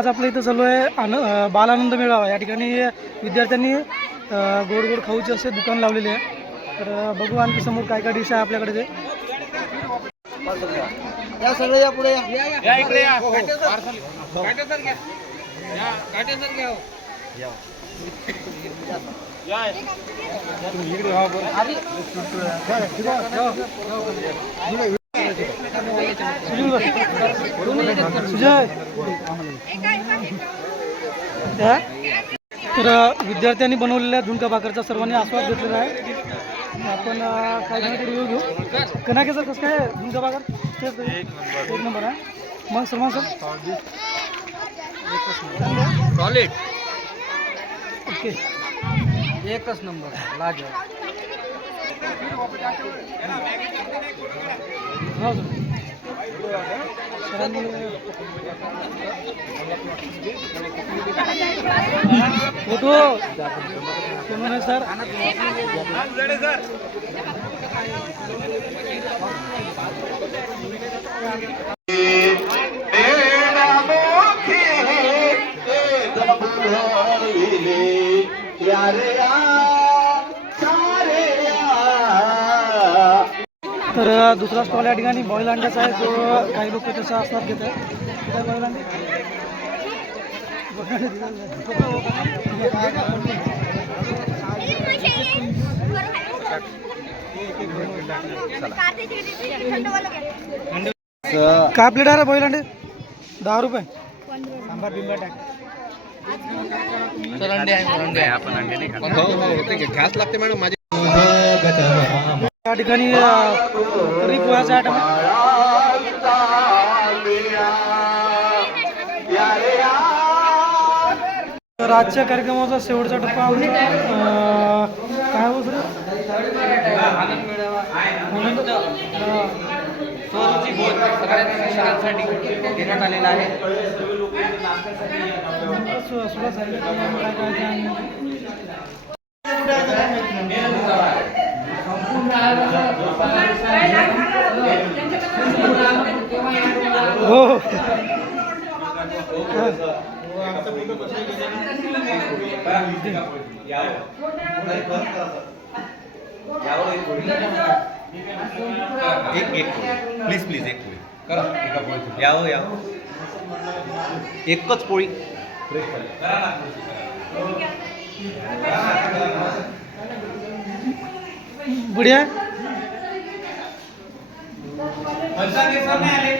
आज आपल्या इथं चालू आहे बाल आनंद मेळावा। या ठिकाणी विद्यार्थ्यांनी गोड गोड खाऊचे असे दुकान लावलेले आहे। तर बघू आणखी समोर काय काय डिश आहे आपल्याकडे ते। या सगळे या पुढे या इकडे या काटे सर घ्या या काटे सर घ्या या तुम्ही इकडे हा बरं तर विद्यार्थ्यांनी बनवलेल्या झुणका भाकरचा सर्वांनी आस्वाद घेतलेला आहे। आपण काय रिव्ह्यू घेऊ। कनाकेचं कसं काय झुणका भाकर? एक नंबर आहे। मग सलमान सर सॉलिड ओके एकच नंबर लाजवाब। हो सरांनी फोटो कोण सर? तर दुसरा स्टॉल या ठिकाणी बॉईल अंड्याचा आहे, जो काही लोक त्याचा आस्वाद घेत आहेत। बॉईल अंडे काय प्लेट आहे बॉईल अंडे? 10 रुपये। सांबार बिंबाट आहे। आपण अंडे नाही खात। हो होते की घास लागते मॅडम माझे। या ठिकाणी तरी पोह्याचा आयटम आहे। तर आजच्या कार्यक्रमाचा शेवटचा टप्पा काय हो सर? स्वरूची बोल सगळ्या शिक्षकांसाठी देण्यात आलेला आहे। हो एक प्लीज प्लीज एक पोळी करा एका पोळी यावं यावं एकच पोळी बुढ़िया पैसा के सामने आले